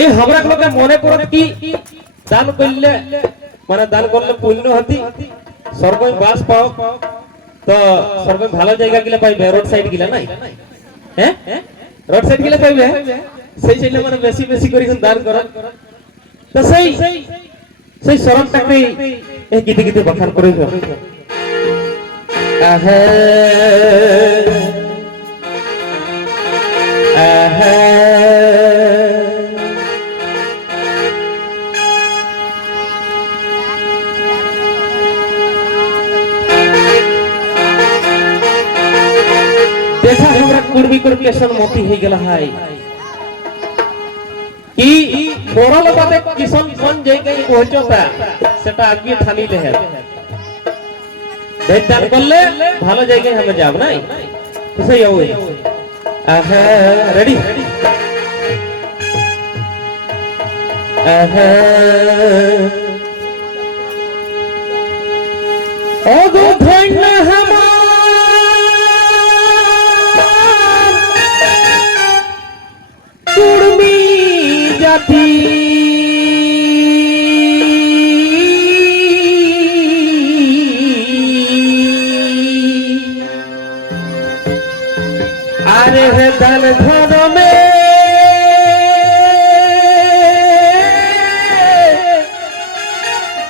এই हमरा লোকে মনে পড়ে কি দান করলে মানে দান করলে পুণ্য হতি সরকারি বাস পাও তো সরকারি ভালো জায়গা গিলা পাইবে রোড সাইড গিলা নাই হ্যাঁ রোড সাইড গিলা পাইবে সেই চাইলে মানে বেশি বেশি করে দান করা তো সেই সরকারটাকে এই গীতে গীতে বখান করে আহে আহে देखा हमरा कुर्मी कुर्केशन मोती हो गला है कि मोरल बाते किसन कोन जगह पहुंचता सेटा आगे थानी ले है दान करले ভালো জায়গায় हम যাব নাই তো সেই হবে আহা রেডি আহা ও গো ধন্য আমার কুর্মি জাতি আরে হে দান ধর্মে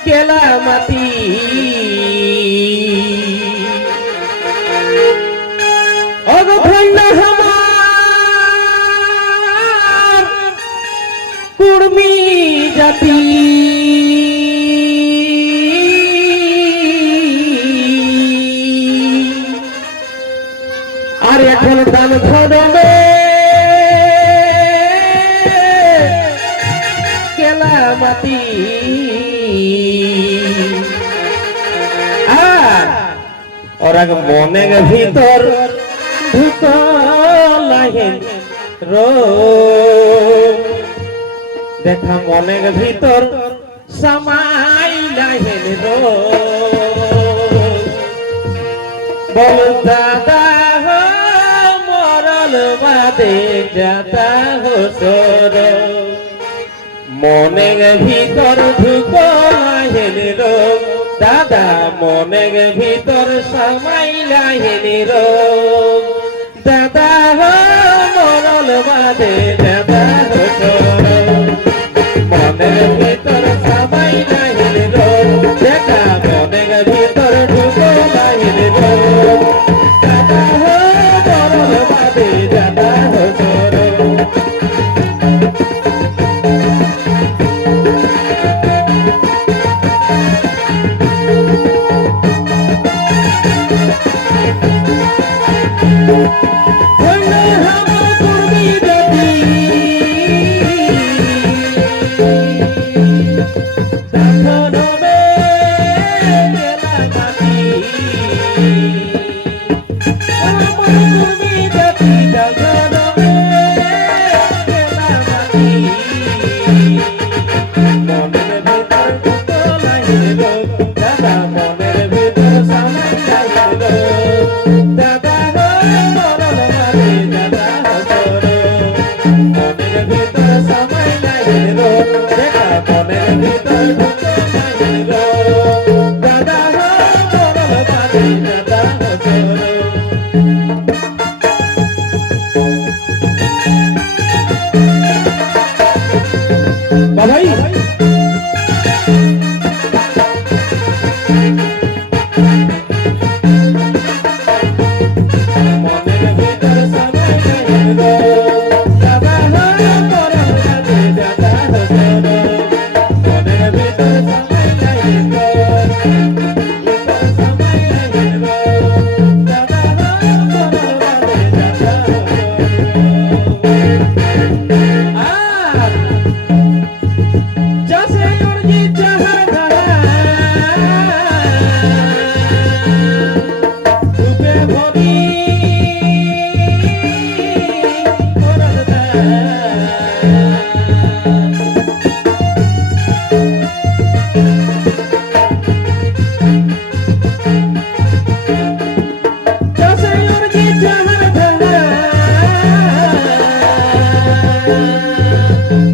কেলা মাটি অগধন্য আমার কুর্মি জাতি আর এখন দান ধর্মে কেলা মাটি और अग मोने के भीतर ढुकलाहेन रो देखा मोने के भीतर समाइलाहेन रो बोल दादा हो मरल बादे जाता हो सोर मोने के भीतर ढुकलाहेन रो दादा मोने के भीतर समाइला हेनी रोग दादा हो मरल बादे दादा हो मोने के भीतर समाइला हेनी रोग देखा मोने के भीतर ढुकला हेनी रोग दादा हो मरल बादे दादा हो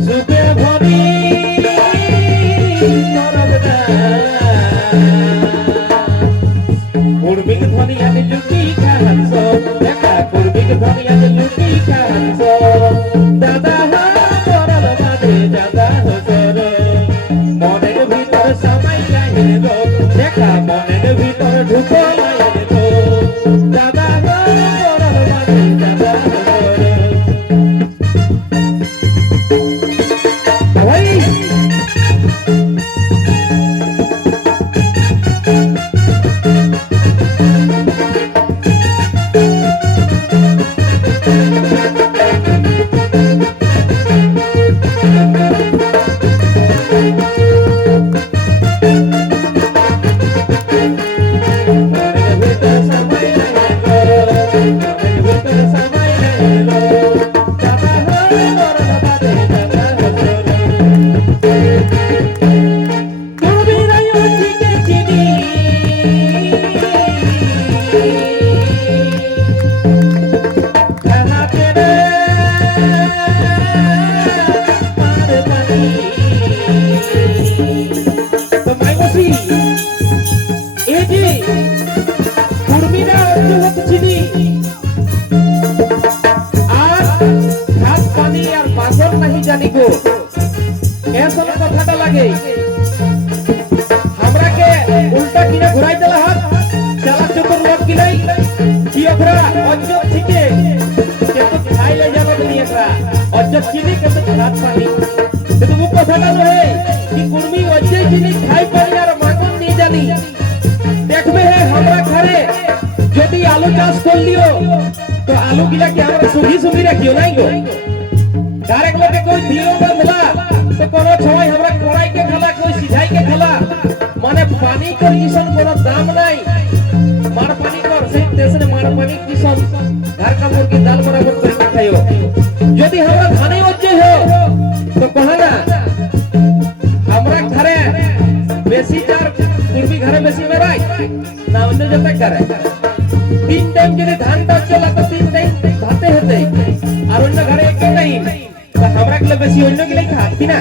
সুপে ভরি করবনা কুর্মিক ধনী আমি লুটি খাহানস দেখা কুর্মিক ধনী আমি লুটি খাহানস দাদা করল বাদে দাদা হসর মনের ভিতর সামাই লাইন গো দেখা মনের ভিতর ঢুকো লাইন গো দাদা করল বাদে দাদা হসর ভাই জানি গো এসব কথাটা লাগে हमरा के उल्टा किना घुराई देला हाथ चला चतुर लोग किलाई कि ओकरा अज्जत थिके के तो खाई ले जानो नहीं एकरा अज्जत किनी के तो हाथ पानी तो वो কথাটা रहे कि कुर्मी अज्जे किनी खाई पानी আর মাখন नहीं जानी देखबे है हमरा घरे যদি আলু চাষ করলিও তো আলু গিলা কি আমরা সুখী সুখী রাখিও নাই গো डायरेक्ट लोग कोई दियो बंधला तो कोनो छवाई हमरा कोड़ाई के खला कोई सिझाई के खला माने पानी कर किसन कोनो दाम नहीं मार पानी कर से देश ने मार पानी किसन घर का मुर्गी दाल बराबर करके खायो यदि हमरा खाने ओजे हो तो कहना हमरा घरे बेसी चार कुर्मी घरे बेसी मेराई ना अन्य जतक करे 3 टाइम के धान डाल चला तो 3 टाइम भाते होते और अन्य घरे एक टाइम हमरा के बेसी अन्य के लिए खाती ना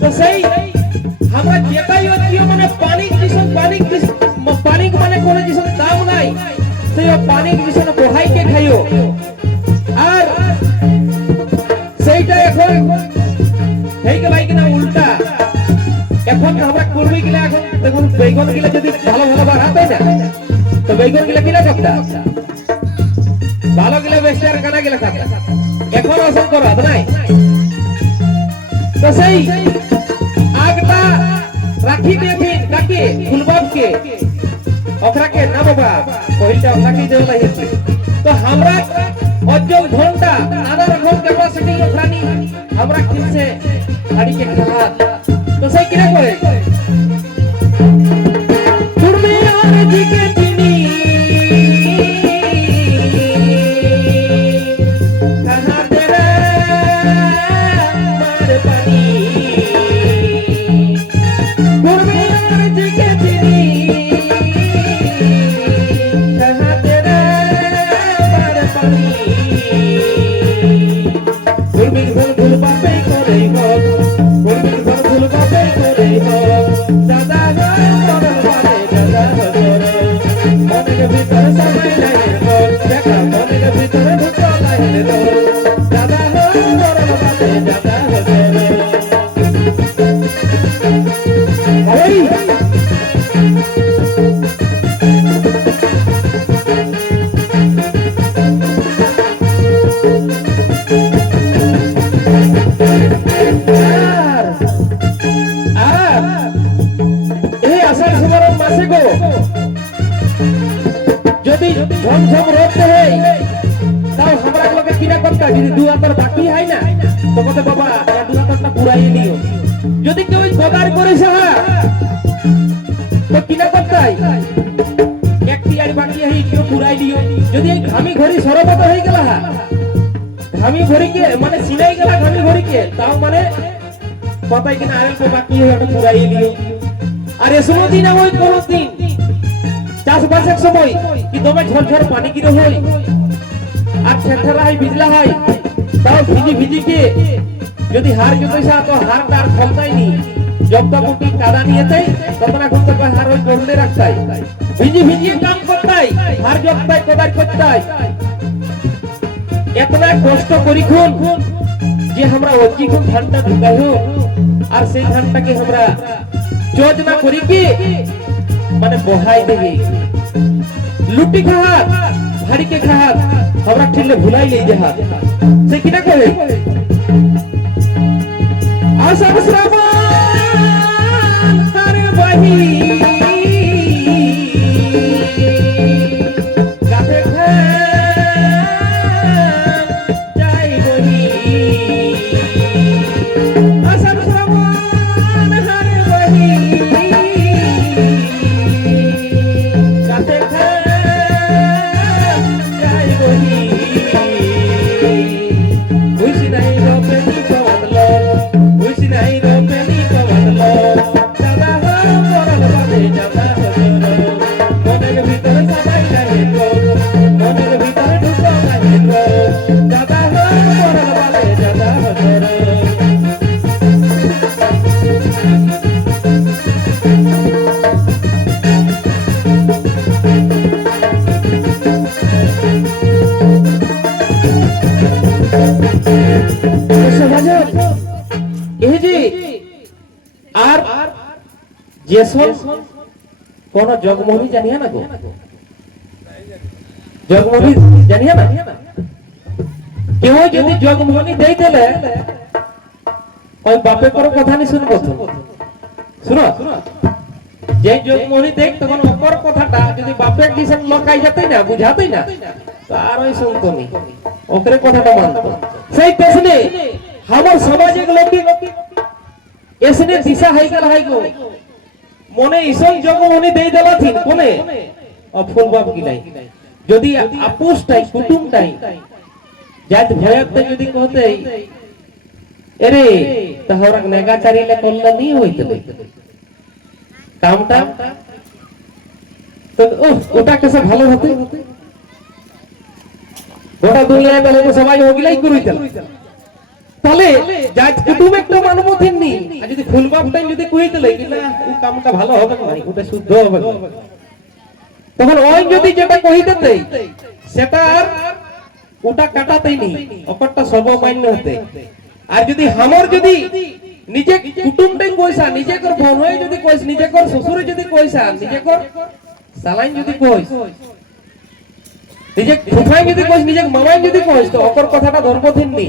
तो सही हमरा जेताई होती माने पानी किसन पानी के माने कोनो किसन दाम নাই সেই পানি কিसन বহাই के খাইও আর সেইটা এখন হেই কে ভাই কিনা উল্টা এখন আমরা কুরবি গিলা এখন দেখুন বেগুন গিলা যদি ভালো ভালো বাড়াতে না তো বেগুন গিলা কিনা করতা ভালো গিলা বেশি আর কানা গিলা খাতা এখন আসল করা নাই তো সেই আগটা রাখি দেখি কাকে ফুলবাব के ओकरा के ना बाबा पहिलटा लागी देला हेछि तो हमरा अजल घंटा नाना रकम कैपेसिटी ओखरानी हमरा किसे गाड़ी के खा तो सही किना करे तुरमे और जी के चिनी कहां तेरा मार पानी तुरमे और जी के चिनी कहां तेरा मार पानी तुरमे भूल भूल बापे करे हो तुरमे भूल बापे करे हो दादा हो तोर बारे दादा हो तोर मन के भीतर समय लागे हो देखा मन के भीतर ढुको लागे हो दादा हो तोर बारे दादा हो तोर ओई যদি ঝমঝম রোদতে হয় তাও हमरा लोग के किना करता যদি দু হাতর বাকি হয় না তো কত বাবা এ দু হাতরটা পুরাই নিও যদি কেউ গোদার করেছে হ্যাঁ তো কিনা করতে হয় একটি আর বাকি হয় কেউ পুরাই নিও যদি এই ঘামি ঘড়ি সরবত হয়ে গেল হ্যাঁ ঘামি ঘড়ি কে মানে সিলাই গেল ঘামি ঘড়ি কে তাও মানে কথাই কিনা আরেক বাকি হয় ওটা পুরাই নিও আর এসমো দিন ওই কোন দিন চাষবাসের সময় কি দমে ঝরঝর পানি গিরে হয় আর ঠেঠেরা হয় বিজলা হয় তাও ভিজি ভিজি কে যদি হার জুতেছা তো হারটা আর ক্ষমতায়নি জব্দাবুটি কাদা নিয়েতেই তখন এখন তো হার ওই করলে রাখতাই ভিজি ভিজি কাম করতাই হার জব্দাই কোদাই করতাই এতটা কষ্ট করি খুন যে আমরা ওজি খুন ধানটা ঢুকাই হোক আর সেই ধানটাকে আমরা যোজনা করি কি মানে বহাই দেবে লুটি খাহাত ভারীকে খাহাত আমরা ঠিকলে ভুলাই লই যাহাত সে কিনা করে আষাঢ় শ্রাবণ হারে বহি গাতে যাই বহি আষাঢ় শ্রাবণ হারে বহি গাতে যাই বহি বুঝি নাই রবে নি বদলো বুঝি নাই রবে নি বদলো দাদা হো মরল বাদে দাদা হো মনের ভিতরে সবাই লাগে গো মনের ভিতরে ঢুকো লাগে গো দাদা হো মরল বাদে দাদা হো আর যেসব কোন জগমোহনী জানিয়া না গো জগমোহনী জানিয়া না কেউ যদি জগমোহনী দেই দিলে ওই বাপে কোনো কথা নি শুনবো তো শুনো যে জগমোহনী দেখ তখন অপর কথাটা যদি বাপের দিশে লকাই যেতেই না বুঝাতেই না তো আর ওই শুনতো নি ওকরে কথাটা মানতো সেই তেসনে আমার সমাজে লোকে এসনে দিশা হই গেল হাই গো মনে ইসন জগমোহনী দেই দেলা থিন কোনে অফুল বাপ কি নাই যদি আপুসটাই কুটুমটাই জাত ভয়তে যদি কহতে এরে তাহরা নেগা চারিলে করলে নি হইতে কামটা তো ওটা কেসে ভালো হতে গোটা দুনিয়ায় বলে সবাই হগিলাই করিতেন তাহলে জাত কুটুম একটা মানব থিননি আর যদি ফুলবাপটাই যদি কইতে লাগি না ও কামটা ভালো হবে না ওটা শুদ্ধ হবে তখন ওই যদি যেটা কইতে দেই সেটা আর ওটা কাটাতেই নি অপরটা সর্বমান্য হতে আর যদি হামর যদি নিজে কুটুমটাই কইসা নিজে কর বোনই যদি কইস নিজে কর শ্বশুরে যদি কইসা নিজে কর সালাইন যদি কইস নিজে ফুফাই যদি কইস নিজে মামাই যদি কইস তো অপর কথাটা ধর্ম থিননি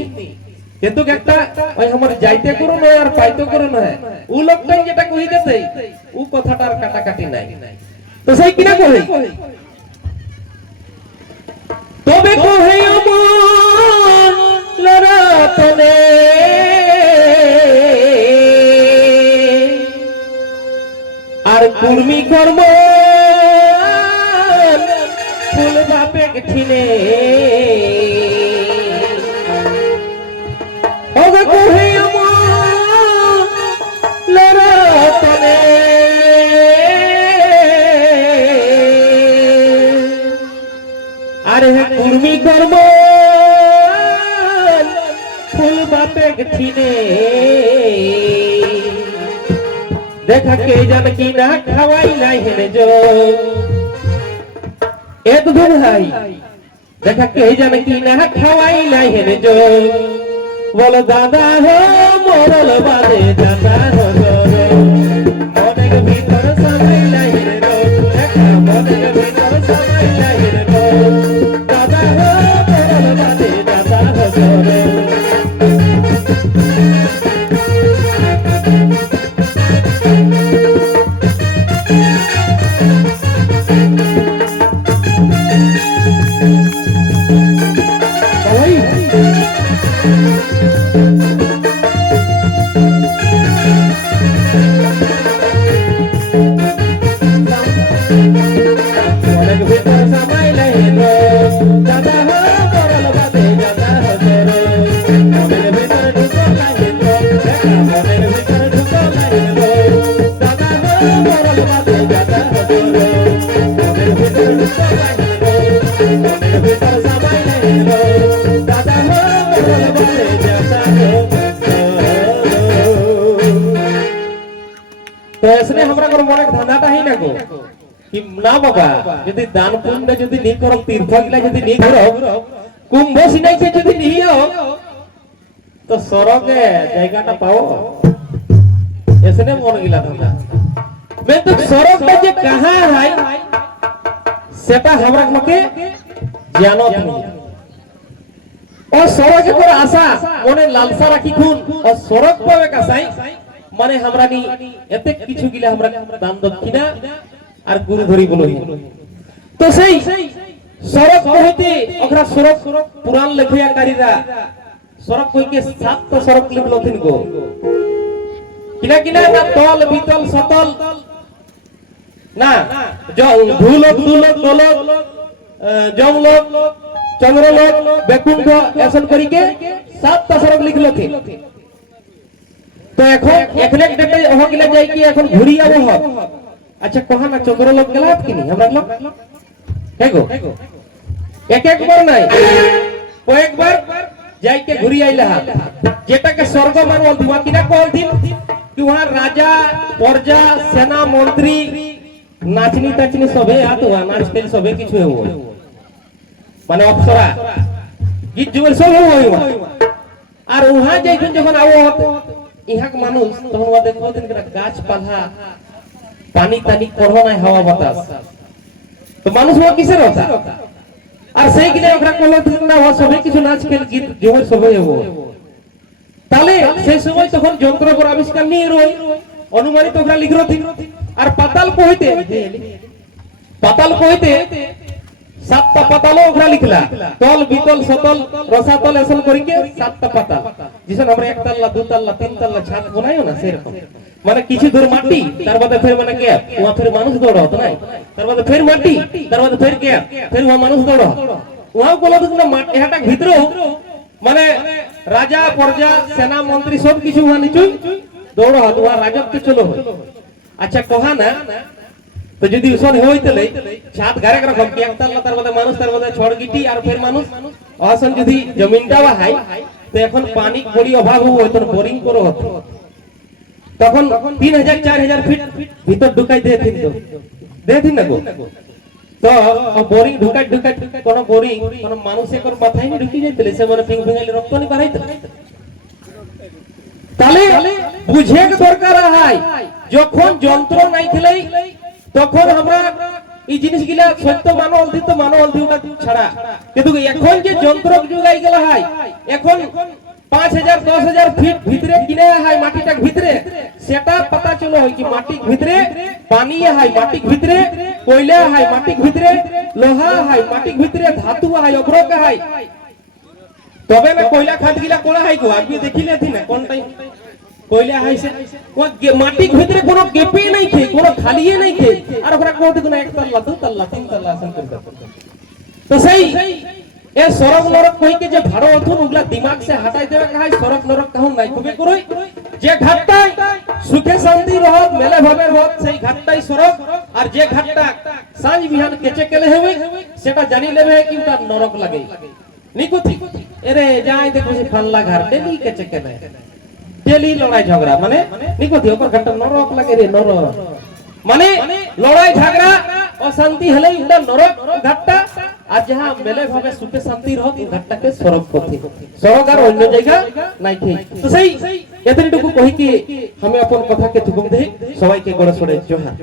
কিন্তু একটা ওই আমার যাইতে করো নয় আর পাইতে করো নয় ও লোকটাই যেটা কই দেই ও কথাটা আর কাটাকাটি নাই তো সেই কিনা কই তবে কহে আমার লরাতনে আর কুর্মি কর্ম ফুল বাপে ঠিনে ওগো কহে আমার লরাতনে আরে কুর্মি কর্ম ফুল বাপে ঠিনে দেখা কে জানে কি না খাওয়াই নাই হেনে জো এক ধর হাই দেখা কে জানে কি না খাওয়াই নাই হেনে জো বল দাদা হো মরল বাদে দাদা হো মনের ভিতর সবাই নাই হেনে জো দেখা মনের ভিতর সবাই নাই হেনে জো দাদা হো মরল বাদে দাদা হো দাদা তো এসনে हमरा को মনে ধাঁধাটা হই না গো কি না বাবা যদি দান পুণ্য যদি নি করো তীর্থ গিলা যদি নি করো কুম্ভ সিনাইকে যদি নিও তো স্বর্গে জায়গাটা পাও এসনে মন গিলা ধাঁধা मैं तो স্বর্গটা যে कहां है সেটা हमरा লোকে জানো তুমি ও স্বর্গে করে আশা মনে লালসা রাখি খুন ও স্বর্গ পাবে কাসাই মানে हमरा নি এতে কিছু গিলা আমরা দান দক্ষিণা আর গুরু ধরি বলই তো সেই স্বর্গ হইতে ওকরা স্বর্গ পুরাণ লেখিয়াকারীরা স্বর্গ কইকে সাতটা স্বর্গ লিখলথিন গো কিনা কিনা না তল বিতল সতল না ভূলোক দুলোক দোলক জমলোক চন্দ্রলোক বেকুণ্ঠ এসন করিকে সাতটা স্বর্গ লিখলথিন তো এখন একলেক ডেটে ওহগিলা যাই কি এখন ঘুরি আবো হ আচ্ছা কহা না চন্দ্রলোক গেলাত কিনি আমরা লোক হেগো এক একবার নাই কয়েকবার যাইকে ঘুরি আইলা যেটাকে স্বর্গ মানল দিবা কিনা কল দিন कि वहां राजा प्रजा सेना मंत्री नाचनी ताचनी सबे आतवा नाच खेल सबे किछु हेबो माने अप्सरा गीत जुगल सब हेबो আর वहां যাইছেন যখন আও ইহাক মানুষ তখন ওয়া দেখো দিন গাছ পালা পানি টানি করো নাই হাওয়া বাতাস তো মানুষ ওয়া কিসের হতা আর সেই গিলে ওকরা কলো দিন না ওয়া সবে কিছু নাচ খেল গীত জুগল সবে হেবো তাহলে সেই সময় তখন যন্ত্রপর আবিষ্কার নিয়ে রই অনুমানিত ওরা লিখলো ঠিক আর পাতাল কইতে সাতটা পাতাল ওরা লিখলা তল বিতল সতল রসাতল এসন করিকে সাতটা পাতাল যেসন আমরা এক তাল্লা দু তাল্লা তিন তাল্লা ছাদ বানাইও না সেরকম মানে কিছু দূর মাটি তার বাদে ফের মানে গ্যাপ ওয়া ফের মানুষ দৌড় হতো না তার বাদে ফের মাটি তার বাদে ফের গ্যাপ ফের ওয়া মানুষ দৌড় ওয়া বলা তো না মাটি এটাক ভিতরেও মানে রাজা প্রজা সেনা মন্ত্রী সব কিছু ওয়া নিচু দৌড় হতো ওয়া রাজত্ব চলো আচ্ছা কহা না তো যদি উসন হইতলে ছাদ ঘরে রকম কি একতলা তার মধ্যে মানুষ তার মধ্যে ছড়গিটি আর ফের মানুষ আসন যদি জমিনটা হাই তো এখন পানি বড়ি অভাব হতো বোরিং করো হতো তখন 3000 4000 ফিট ভিতর ঢুকাই দেথিন না গো তো বোরিং ঢুকাই কোন বোরিং কোন মানুষে কোন মাথায় নি ঢুকি যাইতলে সে মানে পিং পিঙাইলে রক্ত নি বাড়াইতো তাহলে বুঝে দরকার হয় যখন যন্ত্র নাই খেলাই তখন আমরা এই জিনিসগুলা সত্য মানো অলদিটা ছাড়া কিন্তু এখন যে যন্ত্র যুগাই গেল হয় এখন 5000 10000 ফিট ভিতরে কিনে হয় মাটিটা ভিতরে সেটা পতা চলো হয় কি মাটি ভিতরে পানি হয় মাটি ভিতরে কয়লা হয় মাটি ভিতরে লোহা হয় মাটি ভিতরে ধাতু হয় অভ্রক হয় তবে না কয়লা খাদগিলা কোলা হয় গো আপনি দেখিলে থিনা কোন টাইম কয়লা হইছে ও মাটি ভিতরে কোনো গেপে নাই থে কোনো খালিয়ে নাই থে আর ওরা কোতে কোন এক তল্লা দু তল্লা তিন তল্লা আসন করতে তো সেই এ সরক নরক কইকে যে ভাড়া অথন উগলা দিমাগ সে হটাই দেবে কাই সরক নরক কাহু নাই কবে করই যে ঘাটটাই সুখে শান্তি রহত মেলে ভাবে রহত সেই ঘাটটাই সরক আর যে ঘাটটা সাঁঝ বিহান কেচে কেলে হবে সেটা জানি লেবে কি তার নরক লাগে নিকুতি এরে যাই দেখো সে ফাল্লা ঘর ডেলি কেচে কেলে ডেলি লড়াই ঝগড়া মানে নিকুতি ওপর ঘাটটা নরক লাগে রে নরক মানে লড়াই ঝগড়া অশান্তি হলে এটা নরক ঘাটটা আর যাহা মেলে ভাবে সুখে শান্তি রহত ঘাটটাকে সরক করতে সরক আর অন্য জায়গা নাই ঠিক তো সেই এতটুকু কহি কি আমি আপন কথাকে থুকুম দেই সবাইকে গড়ে ছড়ে জোহার।